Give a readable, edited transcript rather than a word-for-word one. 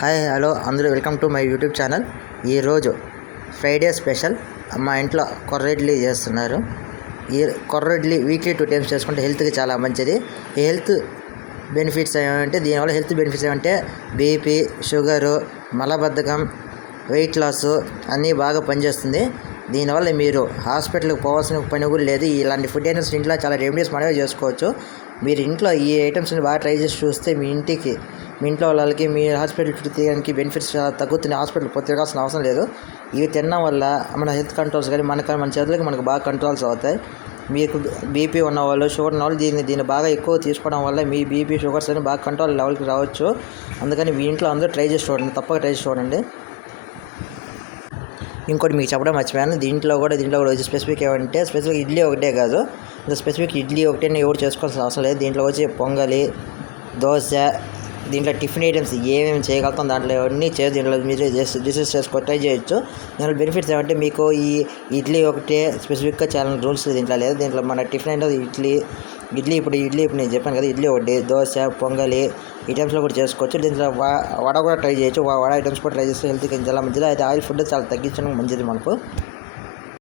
Hi hello అందరూ welcome to my YouTube channel. ఈరోజు Friday special మా ఇంట్లో కొర్ర ఇడ్లీ చేస్తున్నారు. ఈ కొర్ర ఇడ్లీ వీక్లీ 2 టైమ్స్ చేసుకుంటే హెల్త్కి చాలా మంచిది. ఈ హెల్త్ బెనిఫిట్స్ ఏమంటే దీనివల్ల హెల్త్ బెనిఫిట్స్ ఏమంటే బీపీ, షుగరు, మలబద్ధకం, వెయిట్ లాస్ అన్నీ బాగా పనిచేస్తుంది. దీనివల్ల మీరు హాస్పిటల్కి పోవాల్సిన పని కూడా లేదు. ఇలాంటి ఫుడ్ ఐటమ్స్ ఇంట్లో చాలా రెమెడీస్ మనమే చేసుకోవచ్చు. మీరు ఇంట్లో ఈ ఐటమ్స్ని బాగా ట్రై చేసి చూస్తే మీ ఇంట్లో వాళ్ళకి మీ హాస్పిటల్ చుట్టూ తీయడానికి బెనిఫిట్స్ చాలా తగ్గుతున్నాయి. హాస్పిటల్ తిరగాల్సిన అవసరం లేదు. ఇవి తినడం వల్ల మన హెల్త్ కంట్రోల్స్ కానీ మన చేతులకి మనకు బాగా కంట్రోల్స్ అవుతాయి. మీకు బీపీ ఉన్నవాళ్ళు, షుగర్ ఉన్నవాళ్ళు దీన్ని బాగా ఎక్కువ తీసుకోవడం వల్ల మీ బీపీ, షుగర్స్ అని బాగా కంట్రోల్ లెవెల్కి రావచ్చు. అందుకని మీ ఇంట్లో అందరూ ట్రై చేసి చూడండి, తప్పక ట్రై చేసి చూడండి. ఇంకోటి మీకు చెప్పడం మర్చిపోయాను, దీంట్లో కూడా వచ్చి స్పెసిఫిక్ ఏమంటే స్పెసిఫిక్ ఇడ్లీ ఒకటే కాదు, స్పెసిఫిక్ ఇడ్లీ ఒకటే ఎవరు చేసుకోవాల్సిన అవసరం లేదు. దీంట్లో వచ్చి పొంగలి, దోశ, దీంట్లో టిఫిన్ ఐటమ్స్ ఏమేమి చేయగలుగుతాం దాంట్లో అన్నీ దీంట్లో మీరు డిషెస్ ట్రై చేయొచ్చు. దీంట్లో బెనిఫిట్స్ ఏమంటే మీకు ఈ ఇడ్లీ ఒకటే స్పెసిఫిక్గా చాలా రూల్స్ దీంట్లో లేదు. దీంట్లో మన టిఫిన్ అంటే ఇడ్లీ ఇప్పుడు నేను చెప్పాను కదా, ఇడ్లీ ఒకటి, దోశ, పొంగలి ఐటమ్స్లో కూడా చేసుకోవచ్చు. దీంట్లో వడ కూడా ట్రై చేయొచ్చు. వడ ఐటమ్స్ కూడా ట్రై చేస్తే హెల్త్కి చాలా మంచిది. అయితే ఆయిల్ ఫుడ్ చాలా తగ్గించడం మంచిది మనకు.